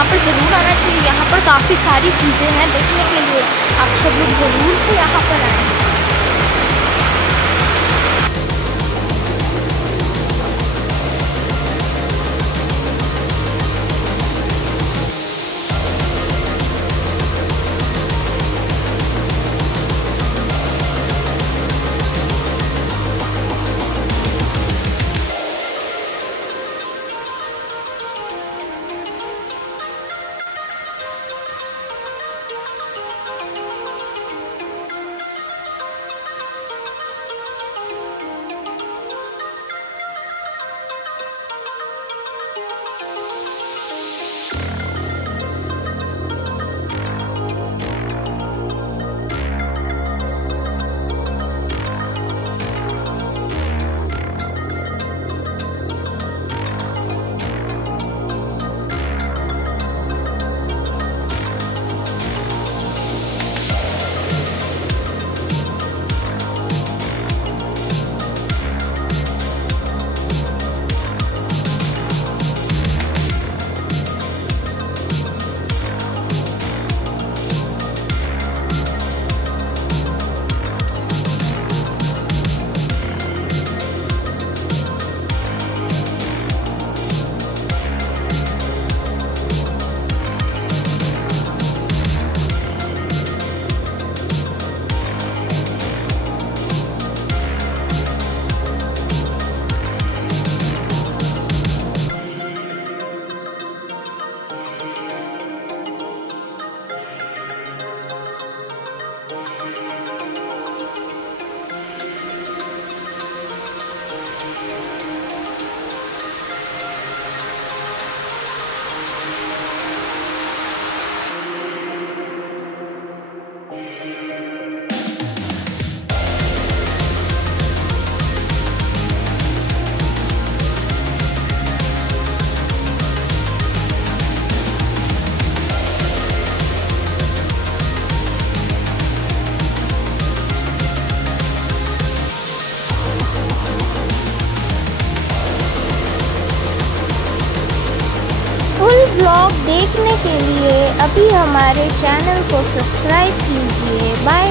यहाँ पर ज़रूर आना चाहिए। यहाँ पर काफ़ी सारी चीज़ें हैं देखने के लिए, आप सब लोग ज़रूर से यहाँ पर आएँ। फुल ब्लॉग देखने के लिए अभी हमारे चैनल को सब्सक्राइब कीजिए। बाय।